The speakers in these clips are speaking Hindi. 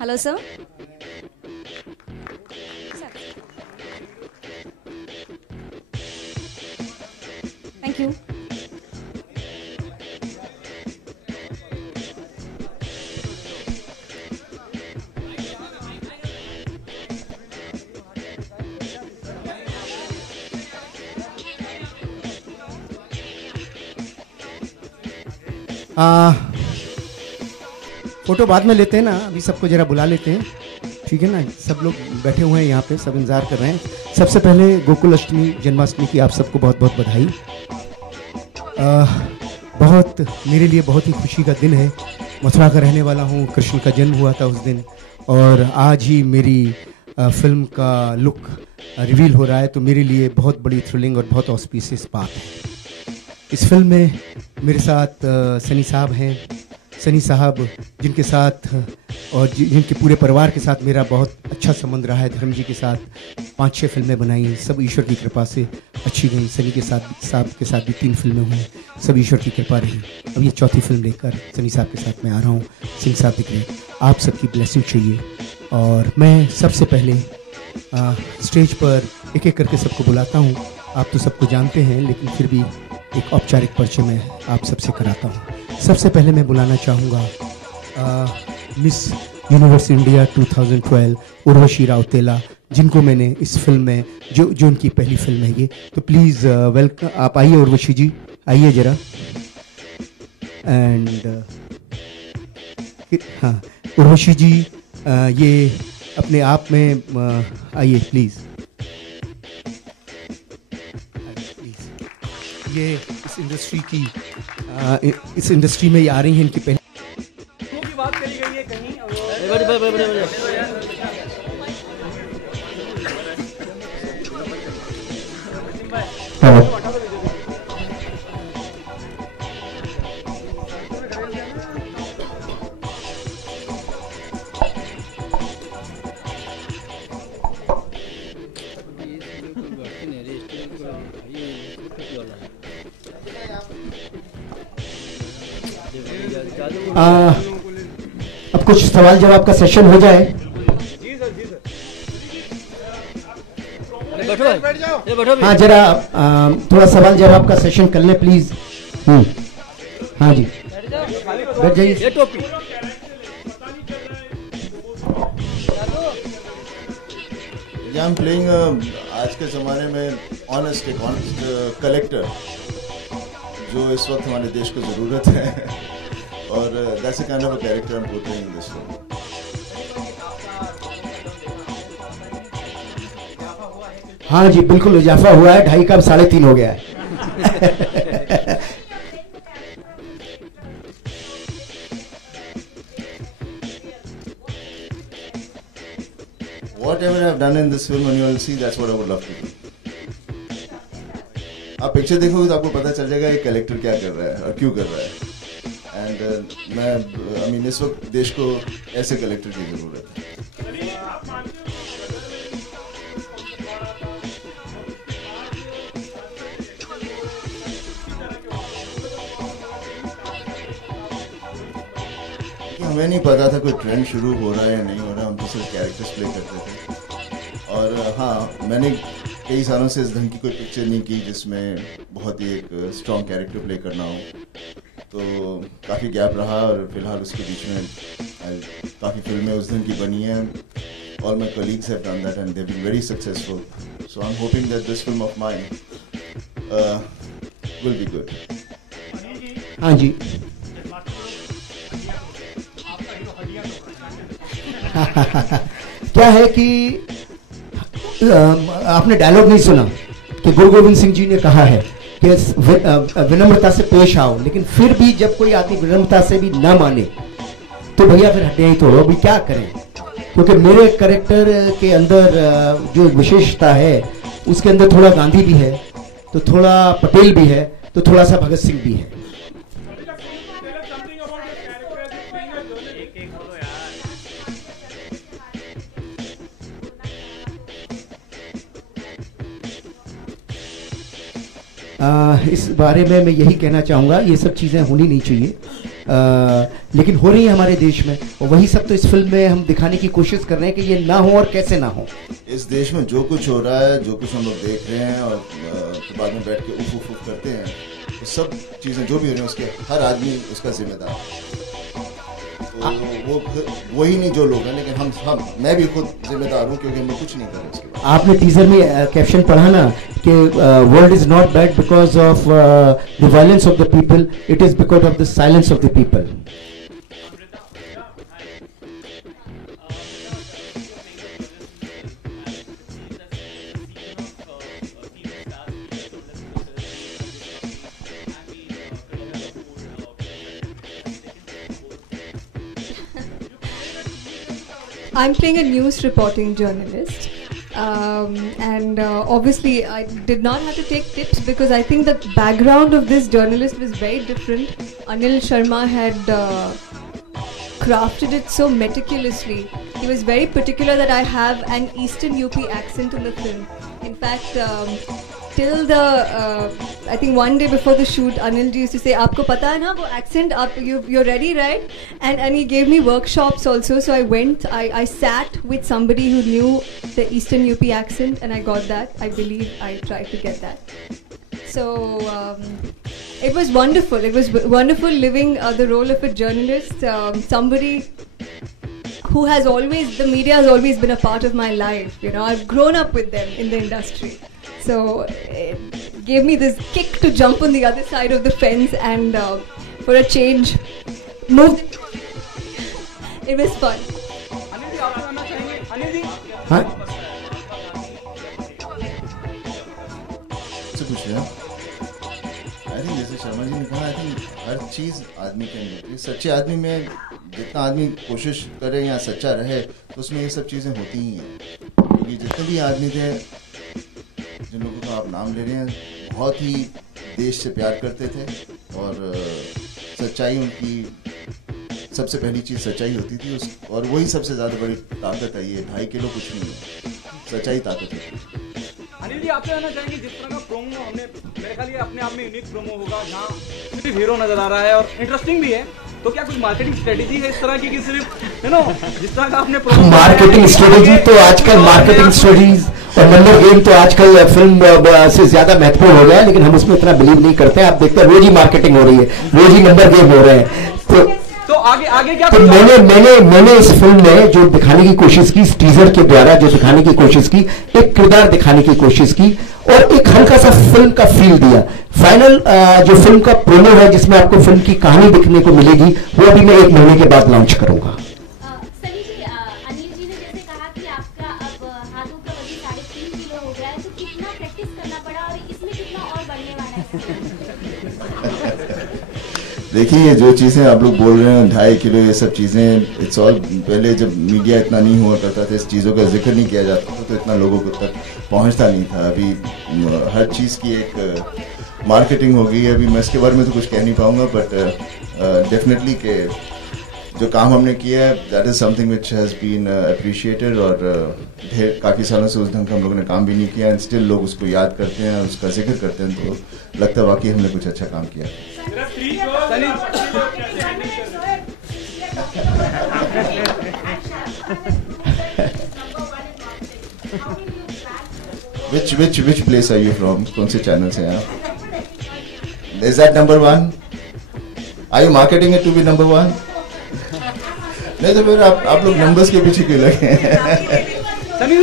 Hello, sir. Thank you. Photo बाद में लेते हैं ना, अभी सबको जरा बुला लेते हैं, ठीक है ना। सब लोग बैठे हुए हैं यहाँ पे, सब इंतजार कर रहे हैं। सबसे पहले गोकुल अष्टमी जन्माष्टमी की आप सबको बहुत बहुत बधाई। बहुत मेरे लिए बहुत ही खुशी का दिन है। मथुरा का रहने वाला हूँ, कृष्ण का जन्म हुआ था उस दिन, और आज ही मेरी फिल्म का लुक रिवील हो रहा है, तो मेरे लिए बहुत बड़ी थ्रिलिंग और बहुत ऑस्पिशियस बात है। इस फिल्म में मेरे साथ सनी साहब हैं। सनी साहब जिनके साथ और जिनके पूरे परिवार के साथ मेरा बहुत अच्छा संबंध रहा है। धर्म जी के साथ 5-6 फिल्में बनाई, सब ईश्वर की कृपा से अच्छी गई। सनी के साथ के साथ भी 3 फिल्में हुई, सब ईश्वर की कृपा रही। अब ये 4थी फिल्म लेकर सनी साहब के साथ मैं आ रहा हूँ। सिंह साहब दिख रहे, आप सबकी ब्लेसिंग चाहिए। और मैं सबसे पहले स्टेज पर एक एक करके सबको बुलाता हूँ। आप तो सबको जानते हैं, लेकिन फिर भी एक औपचारिक परिचय मैं आप सबसे कराता हूँ। सबसे पहले मैं बुलाना चाहूँगा miss universe India 2012 Urvashi Rautela, जिनको मैंने इस फिल्म में जो उनकी पहली फिल्म है ये, तो प्लीज़ वेलकम। आप आइए उर्वशी जी, आइए ज़रा। एंड हाँ उर्वशी जी, ये अपने आप में आइए प्लीज़। ये इस इंडस्ट्री में ये आ रही हैं, इनकी पहली की बात करी गई है कहीं। अब कुछ सवाल जवाब का सेशन हो जाए। हाँ जरा थोड़ा सवाल जवाब का सेशन कर ले प्लीज। हाँ जी बैठ जाइए। I'm playing आज के ज़माने में ऑनेस्ट कलेक्टर, जो इस वक्त हमारे देश को ज़रूरत है, और that's the kind of a character I'm portraying in this film. हाँ जी बिल्कुल इजाफा हुआ है, 2.5 का अब 3.5 हो गया है। Whatever I've done in this film, and you will see, that's what I would love to do. आप पिक्चर देखोगे तो आपको पता चल जाएगा ये कलेक्टर क्या कर रहा है और क्यों कर रहा है। एंड इस वक्त देश को ऐसे कलेक्टर की जरूरत है। हमें नहीं पता था कोई ट्रेंड शुरू हो रहा है या नहीं हो रहा है, हम तो सिर्फ कैरेक्टर्स प्ले करते थे। और हाँ, मैंने कई सालों से इस ढंग की कोई पिक्चर नहीं की जिसमें बहुत ही एक स्ट्रॉन्ग कैरेक्टर प्ले करना हो, तो काफ़ी गैप रहा। और फिलहाल उसके बीच में काफ़ी फिल्में उस ढंग की बनी हैं। All my colleagues have done that and they've been very successful. So I'm hoping that this film of mine will be good. हाँ जी क्या है कि आपने डायलॉग नहीं सुना कि गुरु गोविंद सिंह जी ने कहा है कि विनम्रता से पेश आओ, लेकिन फिर भी जब कोई आदमी विनम्रता से भी ना माने तो भैया फिर हटे ही तो अभी क्या करें। क्योंकि मेरे कैरेक्टर के अंदर जो विशेषता है उसके अंदर थोड़ा गांधी भी है, तो थोड़ा पटेल भी है, तो थोड़ा सा भगत सिंह भी है। इस बारे में मैं यही कहना चाहूँगा, ये सब चीज़ें होनी नहीं चाहिए। लेकिन हो रही है हमारे देश में, और वही सब तो इस फिल्म में हम दिखाने की कोशिश कर रहे हैं कि ये ना हो और कैसे ना हो। इस देश में जो कुछ हो रहा है, जो कुछ हम लोग देख रहे हैं और बाद में बैठ के उफ उफ उफ करते हैं, तो सब चीज़ें जो भी हो रही हैं उसके हर आदमी उसका जिम्मेदार है। तो वो वही नहीं जो लोग हैं, लेकिन हम मैं भी खुद जिम्मेदार हूँ क्योंकि हम कुछ नहीं कर रहे उसके बाद। आपने टीजर में कैप्शन पढ़ा ना कि world is not bad because of the violence of the people, it is because of the silence of the people. I'm playing a news reporting journalist, and obviously I did not have to take tips because I think the background of this journalist was very different. Anil Sharma had crafted it so meticulously. He was very particular that I have an Eastern UP accent in the film. In fact, till the I think one day before the shoot, Anil ji used to say, "Aapko pata hai na wo accent? You're ready, right?" And he gave me workshops also. So I went. I sat with somebody who knew the Eastern UP accent, and I got that. I believe I tried to get that. So it was wonderful. It was wonderful living the role of a journalist, somebody who has always, the media has always been a part of my life. You know, I've grown up with them in the industry. So it gave me this kick to jump on the other side of the fence and for a change, move. It was fun. Anil ji आप बताना चाहेंगे? अनिल जी हाँ, से कुछ है। आई थिंक जैसे शर्मा जी ने कहा, आई थिंक हर चीज़ आदमी के अंदर होती है। सच्चे आदमी में जितना आदमी कोशिश करे या सच्चा रहे तो उसमें ये सब चीज़ें होती ही हैं। क्योंकि जितने भी आदमी थे जिन लोगों का आप नाम ले रहे हैं, बहुत ही देश से प्यार करते थे और सच्चाई उनकी सबसे पहली चीज़ सच्चाई होती थी। और वही सबसे ज़्यादा बड़ी ताकत है। ये 2.5 किलो कुछ नहीं है, सच्चाई ताकत है। अनिल जी आपसे जानना चाहेंगे, जिस तरह का प्रोमो हमने, मेरे ख्याल ये अपने आप में यूनिक प्रोमो होगा जहाँ सिर्फ हीरो नजर आ रहा है और इंटरेस्टिंग भी है, तो क्या कुछ मार्केटिंग स्ट्रेटेजी है इस तरह की कि सिर्फ जिस तरह का आपने प्रोमो मार्केटिंग स्ट्रेटेजी तो आजकल मार्केटिंग स्ट्रेटेजीज और नंबर गेम तो आजकल फिल्म से ज्यादा महत्वपूर्ण हो गया है, लेकिन हम उसमें इतना बिलीव नहीं करते हैं। आप देखते हैं रोज ही मार्केटिंग हो रही है, रोज ही नंबर गेम हो रहे हैं। तो आगे क्या तो मैंने इस फिल्म में जो दिखाने की कोशिश की, इस टीजर के द्वारा जो दिखाने की कोशिश की, एक किरदार दिखाने की कोशिश की और एक हल्का सा फिल्म का फील दिया। फाइनल जो फिल्म का प्रोमो है जिसमें आपको फिल्म की कहानी दिखने को मिलेगी, वो अभी मैं 1 महीने के बाद लॉन्च करूंगा। सनी जी, अनिल जी ने जैसे कहा कि आपका अब हाथों का वजन 3.5 किलो हो गया है, तो कितना प्रैक्टिस करना पड़ा और इसमें कितना और बढ़ने वाला है? देखिए, ये जो चीज़ें आप लोग बोल रहे हैं 2.5 किलो, ये सब चीज़ें, इट्स ऑल, पहले जब मीडिया इतना नहीं हुआ करता था, इस चीज़ों का जिक्र नहीं किया जाता था, तो इतना लोगों को तक पहुंचता नहीं था। अभी हर चीज़ की एक मार्केटिंग हो गई है। अभी मैं इसके बारे में तो कुछ कह नहीं पाऊंगा, बट डेफिनेटली के जो काम हमने किया है, that is something which has been appreciated. और काफ़ी सालों से उस ढंग का हम लोगों ने काम भी नहीं किया, एंड स्टिल लोग उसको याद करते हैं, उसका जिक्र करते हैं, तो लगता है वाकई हमने कुछ अच्छा काम किया। Which place are you from? कौन से चैनल से हैं आप? Is that number 1? Are you marketing it to be number 1? नहीं तो फिर आप लोग नंबर्स के पीछे क्यों लगे हैं? सनी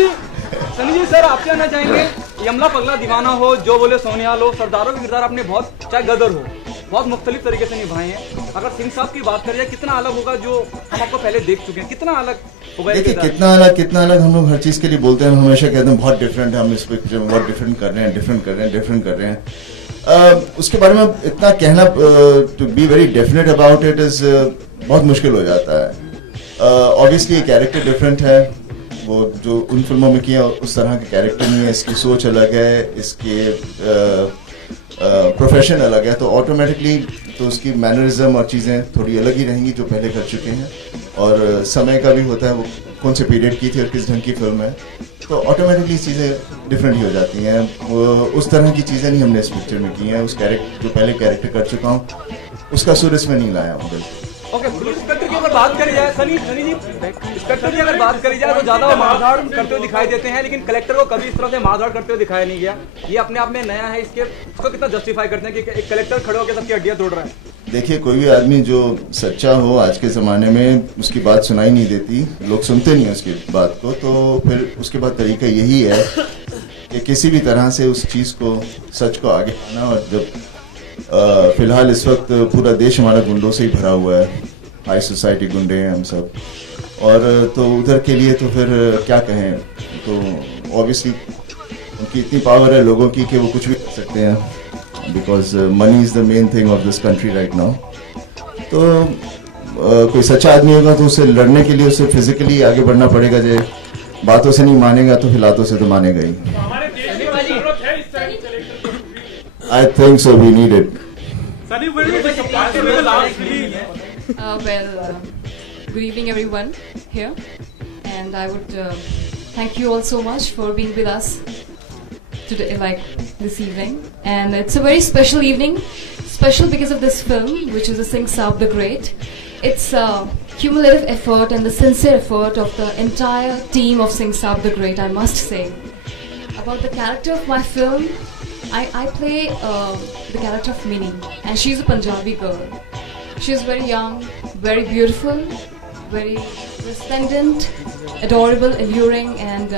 जी सर आपसे जानना चाहेंगे, यमला पगला दीवाना हो, जो बोले सोनियाल हो, सरदारों के किरदार आपने बहुत, चाहे गदर हो, बहुत मुख्तलिफ तरीके से निभाए हैं। अगर सिंह साहब की बात करें, कितना अलग होगा जो हम आपको पहले देख चुके हैं, कितना अलग होगा? देखिए, कितना अलग हम लोग हर चीज़ के लिए बोलते हैं, हम हमेशा कहते हैं बहुत डिफरेंट है, हम इस पिक्चर में बहुत डिफरेंट कर रहे हैं। उसके बारे में इतना कहना, to be very definite about it is बहुत मुश्किल हो जाता है। ऑब्वियसली कैरेक्टर डिफरेंट है, वो जो उन फिल्मों में किया उस तरह के कैरेक्टर नहीं है, इसकी सोच अलग है, इसके प्रोफेशन अलग है, तो ऑटोमेटिकली तो उसकी मैनरिज्म और चीज़ें थोड़ी अलग ही रहेंगी जो पहले कर चुके हैं। और समय का भी होता है, वो कौन से पीरियड की थी और किस ढंग की फिल्म है, तो ऑटोमेटिकली चीज़ें डिफरेंट ही हो जाती हैं। उस तरह की चीज़ें नहीं हमने इस पिक्चर में की हैं। उस कैरेक्टर जो पहले कैरेक्टर कर चुका हूँ उसका सुर इसमें नहीं लाया हूँ बिल्कुल। ओके, इंस्पेक्टर की अगर बात करी जाए, सनी जी, इंस्पेक्टर की अगर बात करी जाए तो ज्यादा वो मारधाड़ करते हुए दिखाई देते हैं, लेकिन कलेक्टर को कभी इस तरह से मारधाड़ करते हुए दिखाया नहीं गया। ये अपने आप में नया है, इसको कितना जस्टिफाई करते हैं कि एक कलेक्टर खड़े होकर सबकी हड्डियां तोड़ रहा है? देखिए, कोई भी आदमी जो सच्चा हो आज के ज़माने में उसकी बात सुनाई नहीं देती, लोग सुनते नहीं उसकी बात को, तो फिर उसके बाद तरीका यही है कि किसी भी तरह से उस चीज़ को, सच को आगे आना। और जब फिलहाल इस वक्त पूरा देश हमारा गुंडों से ही भरा हुआ है, हाई सोसाइटी गुंडे हैं हम सब, और तो उधर के लिए तो फिर क्या कहें, तो ऑब्वियसली उनकी इतनी पावर है लोगों की कि वो कुछ भी कर सकते हैं, because money is the main thing of this country right now. तो कोई सच्चा आदमी होगा तो उसे लड़ने के लिए उसे फिजिकली आगे बढ़ना पड़ेगा। जो बातों से नहीं मानेगा तो फिलातों से तो मानेगा ही। I think so. We need it. Good evening, everyone here, and I would thank you all so much for being with us today, like this evening. And it's a very special evening, special because of this film, which is Singh Saab the Great. It's a cumulative effort and the sincere effort of the entire team of Singh Saab the Great, I must say. About the character of my film, I play the character of Minnie, and she's a Punjabi girl. She's very young, very beautiful, very resplendent, adorable, alluring, and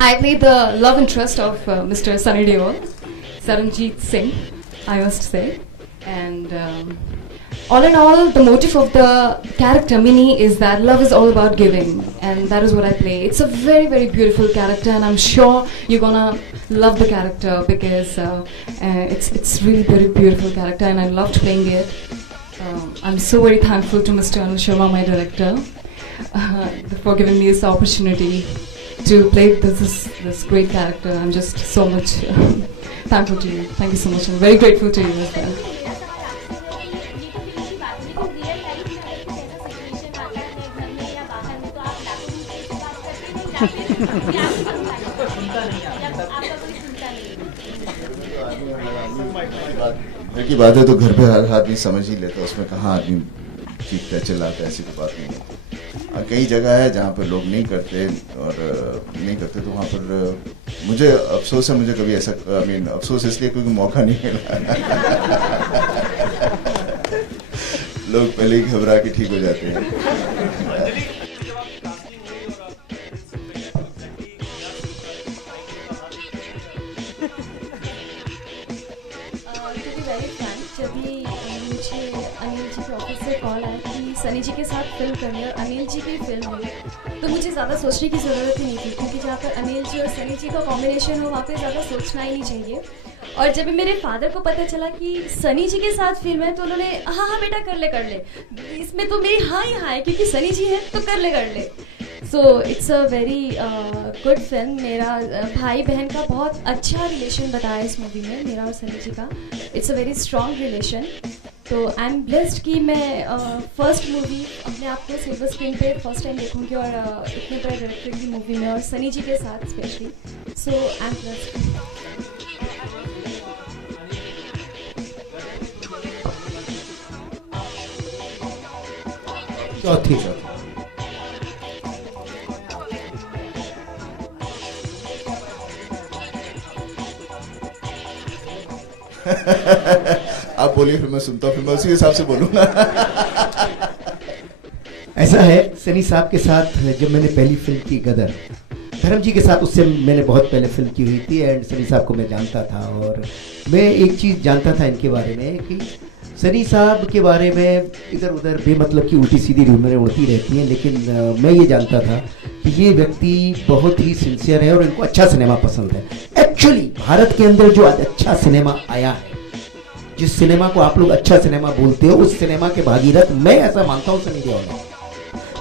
I play the love interest of Mr. Sunny Deol, Saranjeet Singh, I must say. And all in all, the motive of the character Minnie is that love is all about giving, and that is what I play. It's a very, very beautiful character, and I'm sure you're gonna love the character because it's really very beautiful character, and I loved playing it. I'm so very thankful to Mr. Anil Sharma, my director, for giving me this opportunity to play this great character. I'm just so much thankful to you. Thank you so much. I'm very grateful to you as well. घर की बात है तो घर पे हर आदमी समझ ही लेता है, उसमें कहाँ आदमी चीखता चिल्लाता है, ऐसी कोई बात नहीं है। कई जगह है जहाँ पर लोग नहीं करते, और नहीं करते तो वहाँ पर मुझे अफसोस है, मुझे कभी ऐसा अफसोस इसलिए क्योंकि मौका नहीं मिला। लोग पहले ही घबरा के ठीक हो जाते हैं। सनी जी के साथ फिल्म करनी और अनिल जी की फिल्म है, तो मुझे ज़्यादा सोचने की ज़रूरत ही नहीं थी, क्योंकि जहाँ पर अनिल जी और सनी जी का कॉम्बिनेशन हो वहाँ पे ज़्यादा सोचना ही नहीं चाहिए। और जब मेरे फादर को पता चला कि सनी जी के साथ फिल्म है, तो उन्होंने हाँ हाँ बेटा कर ले, इसमें तो मेरी हाँ ही हाँ है, क्योंकि सनी जी है तो कर ले। So it's a very good film. मेरा भाई बहन का बहुत अच्छा रिलेशन बताया इस मूवी में, मेरा और सनी जी का। It's a very strong relation. तो आई एम ब्लेस्ड कि मैं फर्स्ट मूवी अपने आप को सिल्वर स्क्रीन पे फर्स्ट टाइम देखूंगी, और इतने बड़े डायरेक्टर की मूवी में और सनी जी के साथ specially. So I am blessed. चौथी आप बोलिए, फिर मैं सुनता हूँ, फिर मैं उसी हिसाब से बोलूँगा। ऐसा है, सनी साहब के साथ जब मैंने पहली फिल्म की गदर, धर्म जी के साथ उससे मैंने बहुत पहले फिल्म की हुई थी, एंड सनी साहब को मैं जानता था, और मैं एक चीज़ जानता था इनके बारे में कि सनी साहब के बारे में इधर उधर बेमतलब की उल्टी सीधी रूमरें उड़ती रहती हैं, लेकिन मैं ये जानता था कि ये व्यक्ति बहुत ही सिंसियर है और इनको अच्छा सिनेमा पसंद है। एक्चुअली भारत के अंदर जो अच्छा सिनेमा आया है, जिस सिनेमा को आप लोग अच्छा सिनेमा बोलते हो, उस सिनेमा के भागीरथ मैं ऐसा मानता हूँ सनी देओल है।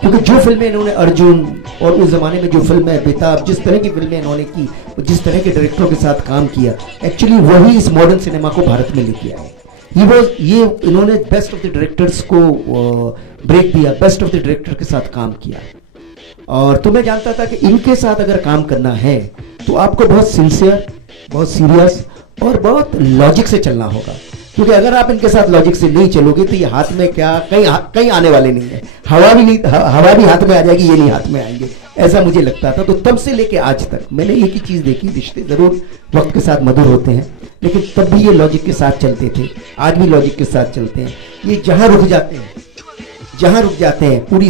क्योंकि जो फिल्में इन्होंने अर्जुन और उस जमाने में जो फिल्में बेताब, जिस तरह की फिल्में इन्होंने की, जिस तरह के डायरेक्टरों के साथ काम किया, एक्चुअली वही इस मॉडर्न सिनेमा को भारत में लेके आए। ये इन्होंने बेस्ट ऑफ द डायरेक्टर्स को ब्रेक दिया, बेस्ट ऑफ द डायरेक्टर के साथ काम किया। और तो मैं जानता था कि इनके साथ अगर काम करना है तो आपको बहुत सिंसियर, बहुत सीरियस और बहुत लॉजिक से चलना होगा। क्योंकि अगर आप इनके साथ लॉजिक से नहीं चलोगे तो ये हाथ में क्या कहीं आने वाले नहीं है, हवा भी हाथ में आ जाएगी, ये नहीं हाथ में आएंगे, ऐसा मुझे लगता था। तो तब से लेके आज तक मैंने एक ही चीज देखी, रिश्ते जरूर वक्त के साथ मधुर होते हैं, लेकिन तब भी ये लॉजिक के साथ चलते थे, आज भी लॉजिक के साथ चलते हैं। ये जहां रुक जाते हैं पूरी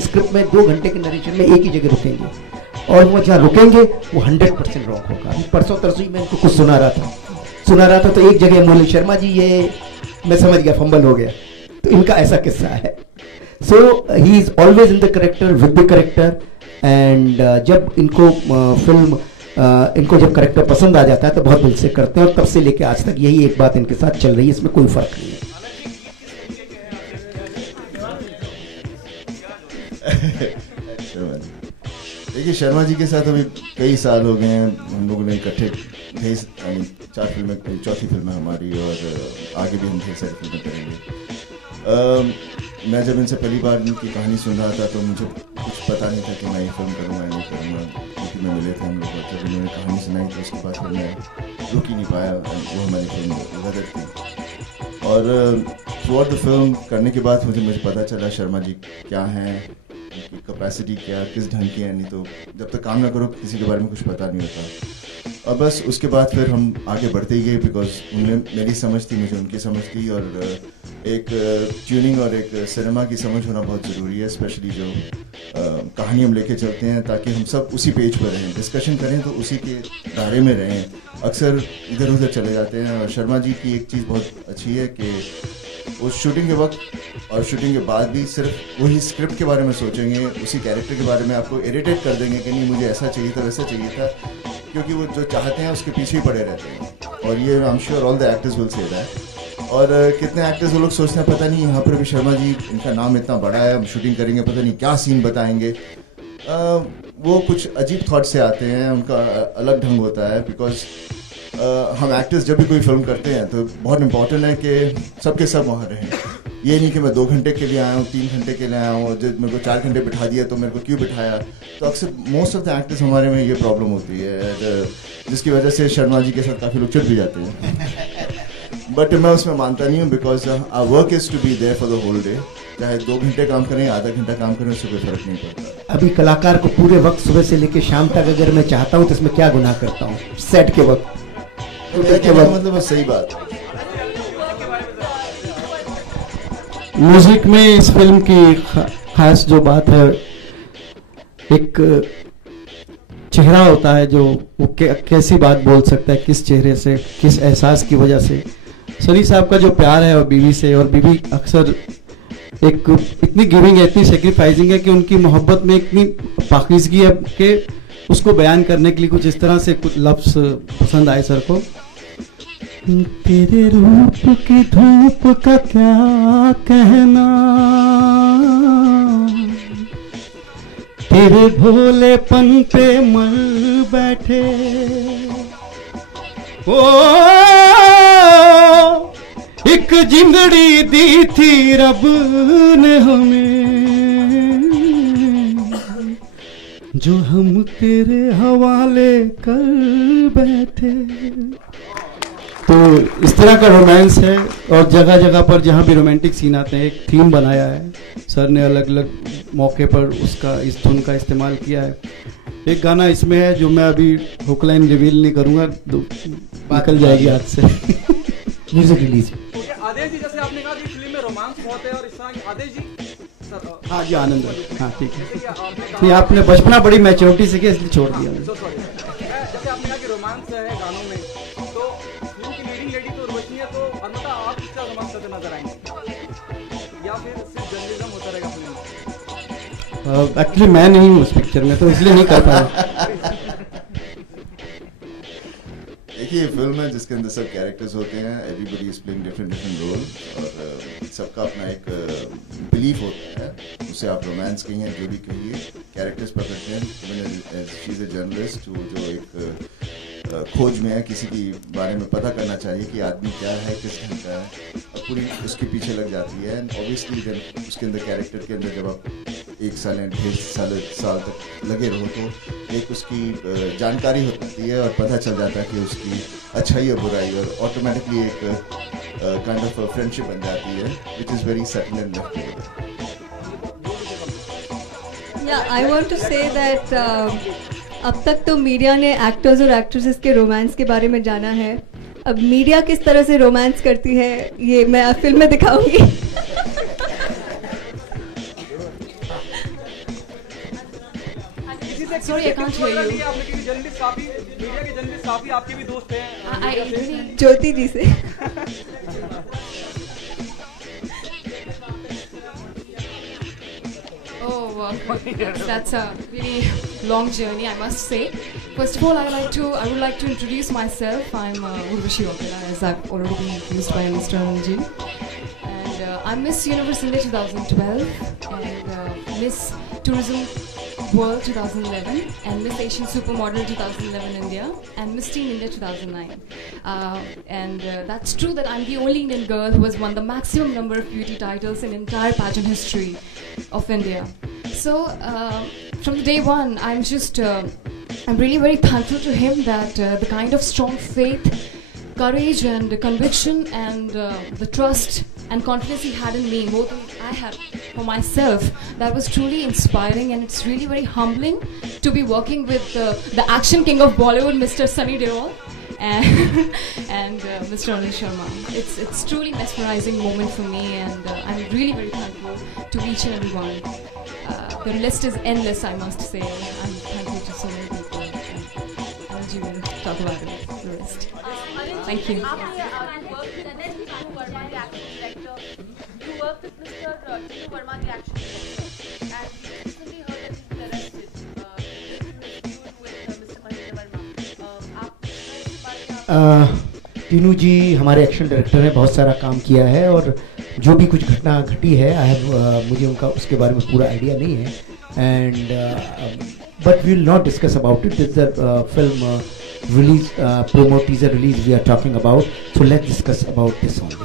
स्क्रिप्ट में 2 घंटे के नरेशन में एक ही जगह रुकेंगे, और वो जहाँ रुकेंगे वो 100% रॉन्ग होगा। अभी परसों तरसों ही मैं इनको कुछ सुना रहा था तो एक जगह बोले शर्मा जी ये मैं समझ गया फंबल हो गया, तो इनका ऐसा किस्सा है। So he is always in the character, with the character, and जब इनको इनको जब करेक्टर पसंद आ जाता है तो बहुत दिल से करते हैं, और तब से लेके आज तक यही एक बात इनके साथ चल रही है, इसमें कोई फर्क नहीं है। देखिए शर्मा जी के साथ अभी कई साल हो गए हैं, हम लोगों ने इकट्ठे 4 फिल्में, चौथी फिल्म है हमारी, और आगे भी हम ढेर सारी फिल्में करेंगे। मैं जब इनसे पहली बार इनकी कहानी सुन रहा था तो मुझे कुछ पता नहीं था कि मैं ये फिल्म करूँगा या नहीं करूँगा, क्योंकि मैं मिले थे हम लोग, और जब उन्होंने कहानी सुनाई तो उसके बाद फिर मैं रुक ही नहीं पाया, वो हमारी फिल्म गदर थी। और थ्रू आउट द फिल्म करने के बाद मुझे पता चला शर्मा जी क्या हैं, उनकी कैपेसिटी क्या, किस ढंग की है। नहीं तो जब तक काम ना करो किसी के बारे में कुछ पता नहीं होता। और बस उसके बाद फिर हम आगे बढ़ते ही गए, बिकॉज उनमें मेरी समझ थी, मुझे उनकी समझ थी, और एक ट्यूनिंग और एक सिनेमा की समझ होना बहुत ज़रूरी है, स्पेशली जो कहानी हम लेके चलते हैं, ताकि हम सब उसी पेज पर रहें, डिस्कशन करें तो उसी के दायरे में रहें। अक्सर इधर उधर चले जाते हैं। और शर्मा जी की एक चीज़ बहुत अच्छी है कि वो शूटिंग के वक्त और शूटिंग के बाद भी सिर्फ वही स्क्रिप्ट के बारे में सोचेंगे, उसी कैरेक्टर के बारे में आपको इरिटेट कर देंगे कि नहीं मुझे ऐसा चाहिए था, वैसा चाहिए था, क्योंकि वो जो चाहते हैं उसके पीछे ही पड़े रहते हैं। और ये I am sure all the actors will say that. और कितने एक्टर्स वो लोग सोचते हैं पता नहीं यहाँ पर भी शर्मा जी, इनका नाम इतना बड़ा है, हम शूटिंग करेंगे, पता नहीं क्या सीन बताएंगे। वो कुछ अजीब थॉट से आते हैं, उनका अलग ढंग होता है। बिकॉज हम एक्टर्स जब भी कोई फिल्म करते हैं तो बहुत इंपॉर्टेंट है कि सबके सब वहाँ रहें। ये नहीं कि मैं 2 घंटे के लिए आया हूँ, 3 घंटे के लिए आया हूँ, जब मेरे को 4 घंटे बिठा दिया तो मेरे को क्यों बिठाया। तो अक्सर मोस्ट ऑफ द एक्टर्स हमारे में ये प्रॉब्लम होती है, जिसकी वजह से शर्मा जी के साथ काफ़ी लोग चिढ़ भी जाते हैं। बट मैं उसमें मानता नहीं हूँ, because our work is to be there for the whole day. चाहे 2 घंटे काम करें, आधा घंटा काम करें, उससे कोई फर्क नहीं पड़ता। अभी कलाकार को पूरे वक्त सुबह से लेकर शाम तक अगर मैं चाहता हूँ तो इसमें क्या गुनाह करता हूँ, सेट के वक्त मतलब सही बात। म्यूजिक में इस फिल्म की खास जो बात है, एक चेहरा होता है जो वो कैसी बात बोल सकता है, किस चेहरे से, किस एहसास की वजह से। सनी साहब का जो प्यार है और बीवी से, और बीवी अक्सर एक इतनी गिविंग है, इतनी सेक्रीफाइसिंग है कि उनकी मोहब्बत में इतनी पाकीज़गी है कि उसको बयान करने के लिए कुछ इस तरह से कुछ लफ्ज़ पसंद आए सर को। तेरे रूप की धूप का क्या कहना, तेरे भोलेपन पे मर बैठे, ओ एक जिंदड़ी दी थी रब ने हमें, जो हम तेरे हवाले कर बैठे। तो इस तरह का रोमांस है, और जगह जगह पर जहाँ भी रोमांटिक सीन आते हैं एक थीम बनाया है सर ने, अलग अलग मौके पर उसका इस धुन का इस्तेमाल किया है। एक गाना इसमें है जो मैं अभी हुक लाइन रिवील नहीं करूँगा, निकल जाएगी हाथ से। Music release. आदेश जी, जैसे आपने कहा कि फिल्म में रोमांस बहुत है, और इस तरह की आदेश जी सर। हाँ जी, आनंद, हाँ ठीक है। आपने बचपना बड़ी मैच्योरिटी से किया, इसलिए छोड़ दिया। जैसे आपने कहा कि रोमांस है गानों में, तो फिल्म की लीडिंग लेडी तो रोशनी है, तो अन्यथा आप किस तरह रोमांस करते नजर आएंगे, या फिर सिर्फ जर्नलिज्म होता रहेगा फिल्म में? एक्चुअली मैं नहीं हूँ उस पिक्चर में, तो इसलिए नहीं कर पाया। देखिए फिल्म है जिसके अंदर सब कैरेक्टर्स होते हैं, everybody is playing different role, और सबका अपना एक बिलीफ होता है, उसे आप रोमांस कहिए, जो भी कहिए, कैरेक्टर्स पकड़ते हैं। शी इज अ जर्नलिस्ट जो एक खोज में है, किसी के बारे में पता करना चाहिए कि आदमी क्या है, किस ढंग का है, और पूरी उसके पीछे लग जाती है। एंड ऑब्वियसली जब उसके अंदर कैरेक्टर के अंदर जब आप 1 साल या 1.5 साल तक लगे रहो तो एक उसकी जानकारी होती है और पता चल जाता है कि उसकी अच्छाई और बुराई, और ऑटोमेटिकली एक काइंड ऑफ फ्रेंडशिप बन जाती है, which is very subtle and left over. Yeah, I want to say that अब तक तो मीडिया ने एक्टर्स और एक्ट्रेसेस के रोमांस के बारे में जाना है। अब मीडिया किस तरह से रोमांस करती है ये मैं फिल्म में दिखाऊंगी। Sorry, I can't hear you. आपने जर्नलिस्ट काफी, मीडिया के जर्नलिस्ट काफी आपके भी दोस्त हैं। ज्योति जी से। Oh, that's a very long journey, I must say. First of all, I would like to introduce myself. I'm Urvashi Opera, as I've already been introduced by Mr. Anji. And I'm Miss Universe India 2012 and Miss Tourism World 2011 and Miss Asian Supermodel 2011 India and Miss Teen India 2009. And that's true that I'm the only Indian girl who has won the maximum number of beauty titles in entire pageant history of India. So from day one, I'm really very thankful to him that the kind of strong faith, courage and conviction and the trust and confidence he had in me, more than I had for myself, that was truly inspiring, and it's really very humbling to be working with the action king of Bollywood, Mr. Sunny Deol, and Mr. Anil Sharma. It's truly mesmerizing moment for me, and I'm really very thankful to each and every one. The list is endless, I must say. I'm thankful to so many people, and Anil will talk about the rest. Thank you. You worked with Mr. Tinu Verma, the action director, and we recently heard that he's been arrested. With Mr. Mahendra Verma. Tinu जी हमारे एक्शन डायरेक्टर हैं, बहुत सारा काम किया है और जो भी कुछ घटना घटी है मुझे उनका उसके बारे में पूरा आइडिया नहीं है, and but we will not discuss about it. This the film release promo teaser release we are talking about, so let's discuss about this only.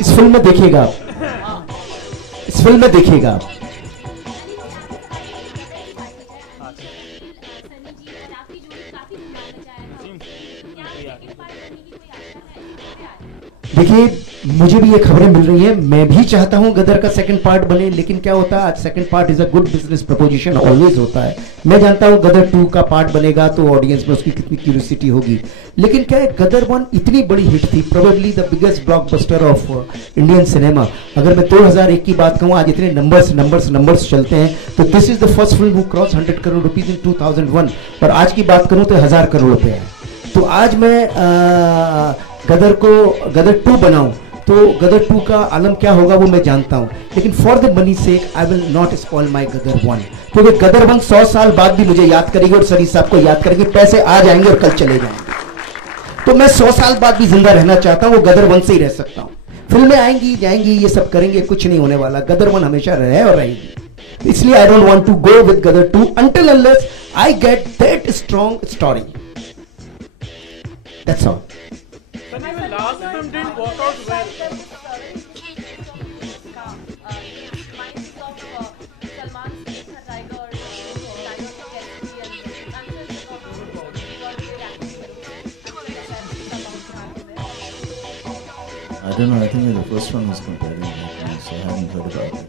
इस फिल्म में देखिएगा आप, इस फिल्म में देखिएगा आप. देखिए मुझे भी ये खबरें मिल रही हैं, मैं भी चाहता हूं गदर का सेकंड पार्ट बने, लेकिन क्या होता है आज second part is a good business preposition, always होता है. मैं जानता हूं गदर 2 का पार्ट बनेगा तो ऑडियंस में उसकी कितनी क्यूरियोसिटी होगी, लेकिन क्या है गदर 1 इतनी बड़ी हिट थी, probably the biggest blockbuster of Indian cinema. अगर मैं 2001 की बात कहूं, आज इतने नंबर्स चलते हैं, तो this is the first film who cross 100 crore rupees in 2001, और आज की बात करूं तो 1000 करोड़ रुपए है. तो आज मैं गदर 2 बनाऊं तो गदर 2 का आलम क्या होगा वो मैं जानता हूं, लेकिन for the money sake I will not spoil my Gadar 1, क्योंकि गदर 1 100 साल बाद भी मुझे याद करेगी और सरी साहब को याद करेगी. पैसे आ जाएंगे और कल चले जाएंगे, तो मैं 100 साल बाद भी जिंदा रहना चाहता हूं, वो गदर 1 से ही रह सकता हूं. फिल्में आएंगी जाएंगी, ये सब करेंगे, कुछ नहीं होने वाला. गदर 1 हमेशा रहे और रहेगी, इसलिए I don't want to go with Gadar 2 until unless I get that strong story. That's all. Last film didn't work out well. I don't know, I think the first one was comparing, so I haven't heard about it.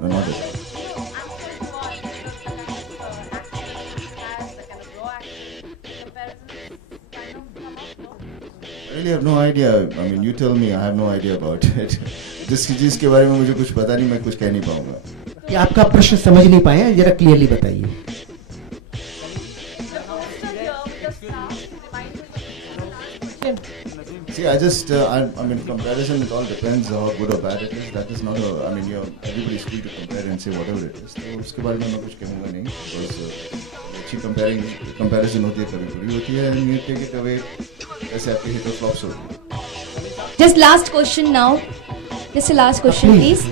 No, not it. I really have no idea. I mean, you tell me. I have no idea about it. जिसके बारे में मुझे कुछ पता नहीं, मैं कुछ कह नहीं पाऊंगा. ये आपका प्रश्न समझ नहीं पाए हैं, जरा क्लियरली बताइए. See, I mean, comparison, it all depends how good or bad it is. That is not I mean, everybody's free to compare and say whatever it is. तो उसके बारे में मैं कुछ कहूँगा नहीं, because अच्छी comparison होती है, कभी बुरी होती है, and you take it away. ऐसे आपके hit or flops होती है. Just last question now. Just a last question, please.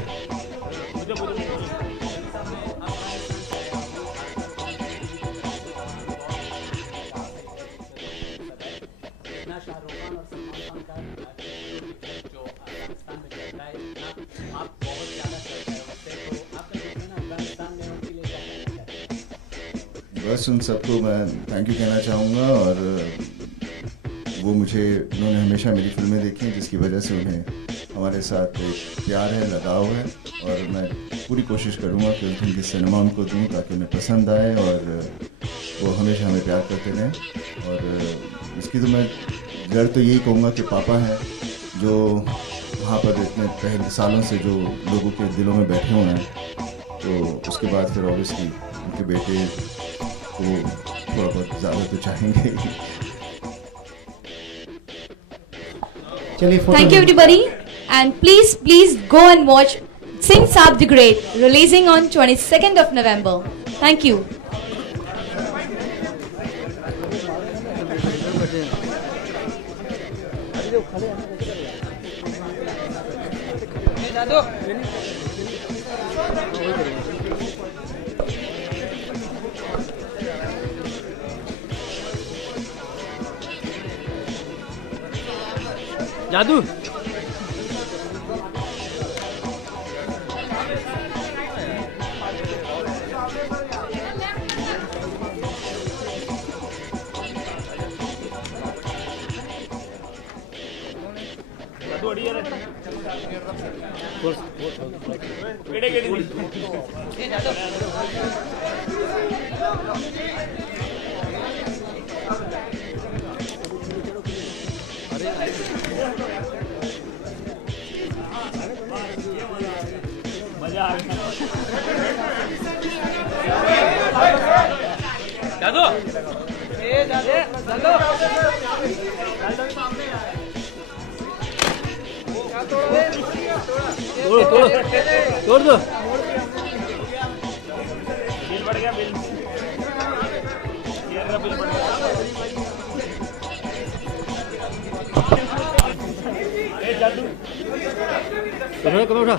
बस उन सबको मैं थैंक यू कहना चाहूँगा, और वो उन्होंने हमेशा मेरी फिल्में देखी हैं, जिसकी वजह से उन्हें हमारे साथ एक प्यार है, लगाव है, और मैं पूरी कोशिश करूँगा कि उनकी सिनेमा उनको दूँ ताकि उन्हें पसंद आए और वो हमेशा हमें प्यार करते रहें। और इसकी तो मैं जड़ तो यही कहूँगा कि पापा हैं जो वहाँ पर इतने पहले सालों से जो लोगों के दिलों में बैठे हुए हैं, तो उसके बाद फिर ऑब्वियसली उनके बेटे को थोड़ा बहुत ज़्यादा तो चाहेंगे। चलिए, Thank you everybody, and please go and watch Singh Saab the Great, releasing on 22nd of November. Thank you. जादू मजा आ गया। जादू तोड़ दो। बिल बढ़ गया, बिल बिल बढ़ गया। जादू कमरा उठा।